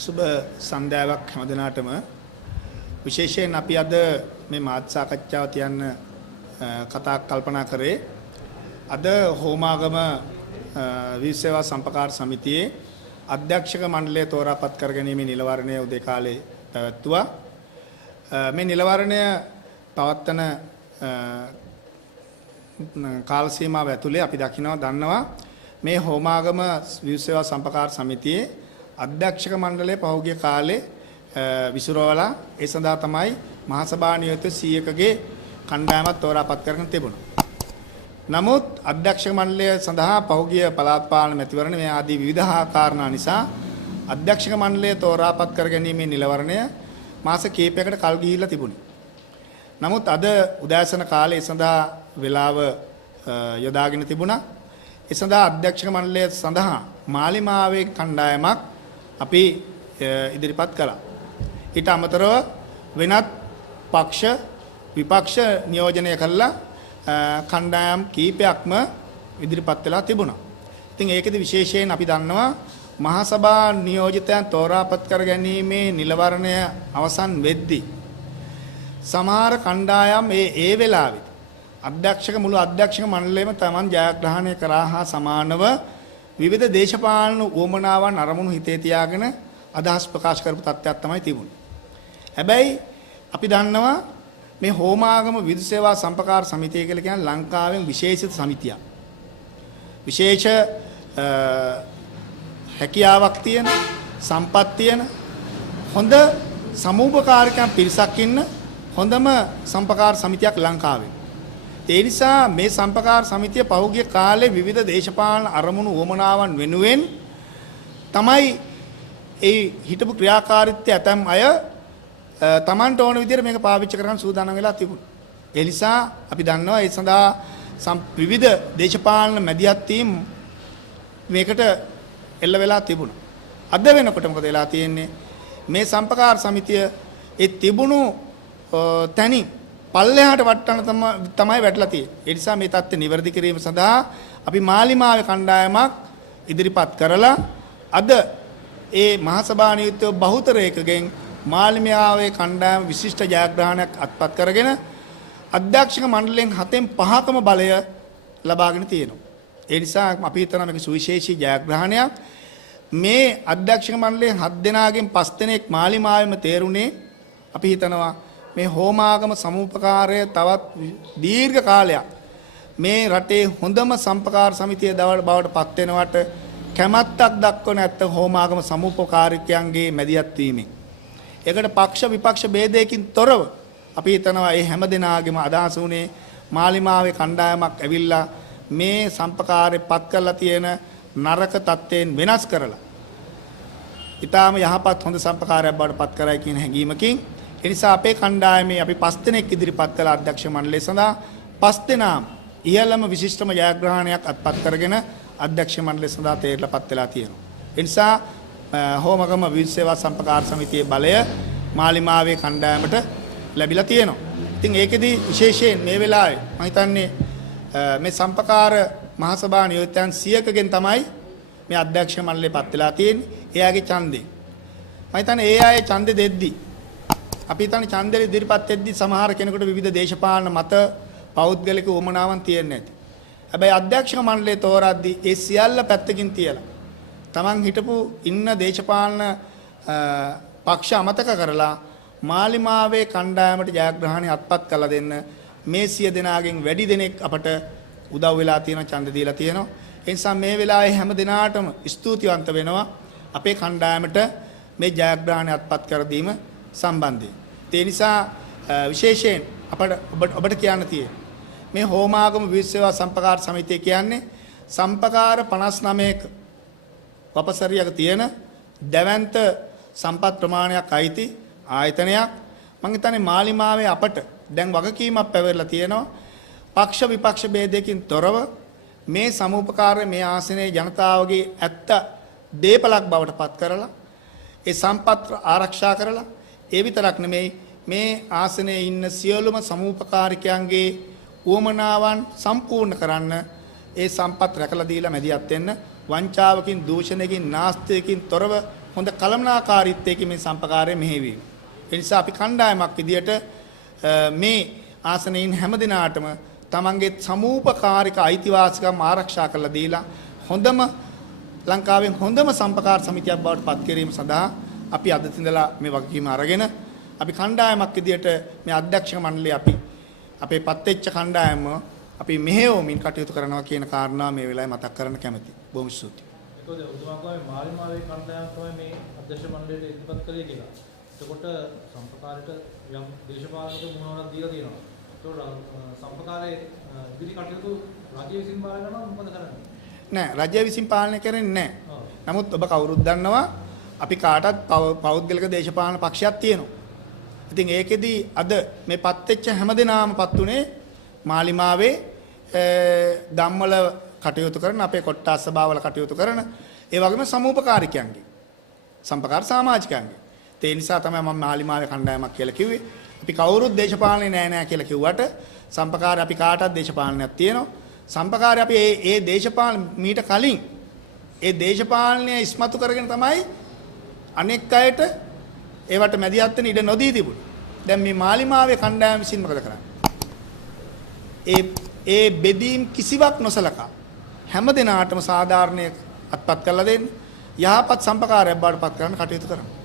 සුබ සන්ධ්‍යාවක් හැම දිනාටම විශේෂයෙන් අපි අද මේ මාධ්‍ය සාකච්ඡාව තියන්න කතා කල්පනා කරේ අද හෝමාගම විසේවා සම්පකාර සමිතියේ අධ්‍යක්ෂක මණ්ඩලය තෝරාපත් කර ගැනීමේ නිලවරණය උදේ කාලේ පැවැත්වුවා. මේ නිලවරණය පවත්වන කාල සීමාව ඇතුලේ අපි දන්නවා මේ හෝමාගම විසේවා සම්පකාර සමිතියේ අධ්‍යක්ෂක මණ්ඩලය පහුගිය කාලේ විසිරවලා ඒ සඳහා තමයි මහසභා නියෝජිත 100කගේ කණ්ඩායමක් තෝරාපත් කරගෙන තිබුණා. නමුත් අධ්‍යක්ෂක මණ්ඩලය සඳහා පහුගිය පළාත් පාලන මැතිවරණ මේ ආදී විවිධ කාරණා නිසා අධ්‍යක්ෂක මණ්ඩලය තෝරාපත් කර ගැනීමේ නිලවරණය මාස කිහිපයකට කල් ගිහිල්ලා තිබුණේ. නමුත් අද උදෑසන කාලේ සඳහා වේලාව යොදාගෙන තිබුණා. ඒ සඳහා අධ්‍යක්ෂක මණ්ඩලය සඳහා මාලිමාවේ කණ්ඩායමක් අපි ඉදිරිපත් කළා. ඊට අමතරව වෙනත් පක්ෂ විපක්ෂ නියෝජනය කළා කණ්ඩායම් කීපයක්ම ඉදිරිපත් වෙලා තිබුණා. ඉතින් ඒකෙදි විශේෂයෙන් අපි දන්නවා මහසභා නියෝජිතයන් තෝරාපත් කර ගැනීමේ නිලවරණය අවසන් වෙද්දී සමහර කණ්ඩායම් ඒ වෙලාවේ මුළු අධ්‍යක්ෂක මණ්ඩලයම තමන් ජයග්‍රහණය කරා හා සමානව විවිධ දේශපාලන උවමනාවන් අරමුණු හිතේ තියාගෙන අදහස් ප්‍රකාශ කරපු තත්ත්වයක් තමයි තිබුණේ. හැබැයි අපි දන්නවා මේ හෝමාගම විදුලි සේවා සම්පකාර සමිතිය කියලා කියන්නේ ලංකාවෙන් විශේෂිත සමිතියක්. විශේෂ හැකියාවක් තියෙන, සම්පත් තියෙන හොඳ සමූහකාරකයන් පිරිසක් ඉන්න හොඳම සම්පකාර සමිතියක් ලංකාවේ. ඒ නිසා මේ සම්පකාර සමිතිය පහුගිය කාලේ විවිධ දේශපාලන අරමුණු උවමනාවන් වෙනුවෙන් තමයි ඒ හිටපු ක්‍රියාකාරීත්වය ඇතම් අය තමන්ට ඕන විදිහට මේක පාවිච්චි කරගන්න සූදානම් වෙලා තිබුණා. ඒ නිසා අපි දන්නවා ඒ සඳහා විවිධ දේශපාලන මැදිහත් වීම් මේකට එල්ල වෙලා තිබුණා. අද වෙනකොට මොකද වෙලා තියෙන්නේ? මේ සම්පකාර සමිතිය ඒ තිබුණු තැනින් පල්ලෙහාට වට්ටන තමයි වැටලා තියෙන්නේ. ඒ නිසා මේ தත්ත්වය නිවැරදි කිරීම සඳහා අපි මාලිමාවේ කණ්ඩායමක් ඉදිරිපත් කරලා අද ඒ මහසභා නියුක්තව බහුතරයකගෙන් මාලිමාවේ කණ්ඩායම විශිෂ්ට ජයග්‍රහණයක් අත්පත් කරගෙන අධ්‍යක්ෂක මණ්ඩලයෙන් 7න් 5කම බලය ලබාගෙන තියෙනවා. ඒ නිසා අපි හිතනවා මේක සුවිශේෂී ජයග්‍රහණයක්. මේ අධ්‍යක්ෂක මණ්ඩලයෙන් 7 දෙනාගෙන් 5 දෙනෙක් මාලිමාවෙම තේරුණේ අපි හිතනවා මේ හෝමාගම සමූපකාරය තවත් දීර්ඝ කාලයක් මේ රටේ හොඳම සම්පකාර සමිතිය බවට පත් වෙනවට කැමැත්තක් දක්වන ඇත්ත හෝමාගම සමූපකාරිකයන්ගේ මැදිහත් වීමෙන්. ඒකට පක්ෂ විපක්ෂ ભેදයකින් තොරව අපි හිතනවා මේ හැම දිනාගෙම අදහස උනේ මාලිමාවේ කණ්ඩායමක් ඇවිල්ලා මේ සම්පකාරේ පත් කරලා තියෙන නරක තත්ත්වයෙන් වෙනස් කරලා ඊටාම යහපත් හොඳ සම්පකාරයක් බවට පත් කරයි කියන හැඟීමකින් ඒ නිසා අපේ කණ්ඩායමේ අපි 5 දෙනෙක් ඉදිරිපත් කළ අධ්‍යක්ෂ මණ්ඩලය සඳහා 5 දෙනාම ඉහළම විශිෂ්ටම ජයග්‍රහණයක් අත්පත් කරගෙන අධ්‍යක්ෂ මණ්ඩලය සඳහා තේරලපත් වෙලා තියෙනවා. ඒ නිසා හෝමාගම විදුලි සේවා සම්පකාර සමිතියේ බලය මාලිමාවේ කණ්ඩායමට ලැබිලා තියෙනවා. ඉතින් ඒකෙදි විශේෂයෙන් මේ වෙලාවේ මම හිතන්නේ මේ සම්පකාර මහසභා නියෝජිතයන් 100කගෙන් තමයි මේ අධ්‍යක්ෂ මණ්ඩලය පත් වෙලා තියෙන්නේ. එයාගේ ඡන්දේ. මම හිතන්නේ ඒ අය ඡන්දේ දෙද්දි අපි හිතන්නේ ඡන්දෙ ඉදිරිපත් වෙද්දි සමහර කෙනෙකුට විවිධ දේශපාලන මත පෞද්ගලික උවමනාවන් තියෙන්නේ නැති. හැබැයි අධ්‍යක්ෂක මණ්ඩලය තෝරද්දී ඒ සියල්ල පැත්තකින් තියලා තමන් හිටපු ඉන්න දේශපාලන පක්ෂ අමතක කරලා මාලිමාවේ කණ්ඩායමට ජයග්‍රහණය අත්පත් කළ දෙන්න මේ 100 දෙනාගෙන් වැඩි දෙනෙක් අපට උදව් වෙලා තියෙනවා ඡන්ද දීලා තියෙනවා. ඒ නිසා මේ වෙලාවේ හැම දිනාටම ස්තුතිවන්ත වෙනවා අපේ කණ්ඩායමට මේ ජයග්‍රහණය අත්පත් කර දීම සම්බන්ධයෙන්. ඒ නිසා විශේෂයෙන් ඔබට කියන්න තියෙන්නේ මේ හෝමාගම විදුලි සේවා සම්පකාර සමිතිය කියන්නේ සම්පකාර 59ක වපසරියක තියෙන දැවැන්ත සම්පත් ප්‍රමාණයක් අයිති ආයතනයක්. මම හිතන්නේ මාලිමාවේ අපට දැන් වගකීමක් පැවරලා තියෙනවා පක්ෂ විපක්ෂ ભેදයකින් තොරව මේ සමූපකාරය මේ ආසනයේ ජනතාවගේ ඇත්ත දීපලක් බවට පත් කරලා ඒ සම්පත් ආරක්ෂා කරලා ඒ විතරක් නෙමෙයි මේ ආසනයේ ඉන්න සියලුම සමූපකාරිකයන්ගේ උවමනාවන් සම්පූර්ණ කරන්න ඒ සම්පත් රැකලා දීලා මැදිහත් වෙන්න වංචාවකින් දූෂණයකින් නාස්තියකින් තොරව හොඳ කළමනාකාරීත්වයකින් මේ සම්පකාරය මෙහෙවීම. ඒ නිසා අපි කණ්ඩායමක් විදියට මේ ආසනයින් හැම දිනාටම තමන්ගේ සමූපකාරික අයිතිවාසිකම් ආරක්ෂා කරලා දීලා හොඳම ලංකාවෙන් හොඳම සම්පකාර සමිතියක් බවට පත් කිරීම සඳහා අපි අද ඉඳලා මේ වගකීම අරගෙන අපි කණ්ඩායමක් විදියට මේ අධ්‍යක්ෂක මණ්ඩලය අපි අපේ පත්වෙච්ච කණ්ඩායම අපි මෙහෙයවමින් කටයුතු කරනවා කියන කාරණා මේ වෙලාවේ මතක් කරන්න කැමතියි. බොහොම ස්තුතියි. ඒකෝද උතුමාගේ මාලිමාවේ කණ්ඩායම තමයි මේ අධ්‍යක්ෂ මණ්ඩලයට ඉදිරිපත් කළේ කියලා. එතකොට සම්පකාරයට යම් දේශපාලනික මුහුණක් දීලා තියෙනවා. ඒතකොට සම්පකාරයේ ඉදිරි කටයුතු රජය විසින් බාර ගන්නවා මොකද කරන්නේ? නෑ රජය විසින් පාලනය කරන්නේ නෑ. නමුත් ඔබ කවුරුත් දන්නවා අපි කාටත් පෞද්ගලික දේශපාලන පක්ෂයක් තියෙනවා. ඉතින් ඒකෙදි අද මේ පත්වෙච්ච හැමදෙනාම පත් උනේ මාලිමාවේ ගම්වල කටයුතු කරන අපේ කොට්ටාස් සභාවල කටයුතු කරන ඒ වගේම සමූපකාරිකයන්ගේ සම්පකාර සමාජිකයන්ගේ. ඒ නිසා තමයි මම මාලිමාවේ කණ්ඩායමක් කියලා කිව්වේ. අපි කවුරුත් දේශපාලනේ නෑ කියලා කිව්වට සම්පකාර අපි කාටත් දේශපාලනයක් තියෙනවා. සම්පකාරය අපි ඒ දේශපාලන මීට කලින් ඒ දේශපාලනය ඉස්මතු කරගෙන තමයි අනෙක් අයට ඒවට මැදිහත් වෙන්න ඉඩ නොදී තිබුණේ. දැන් මේ මාලිමාවේ කණ්ඩායම විසින් මොකද කරන්නේ? ඒ බෙදීම් කිසිවක් නොසලකා හැම දිනාටම සාධාරණයක් අත්පත් කරලා දෙන්න යහපත් සම්පකාරයක් බවට පත් කරන්න කටයුතු කරනවා.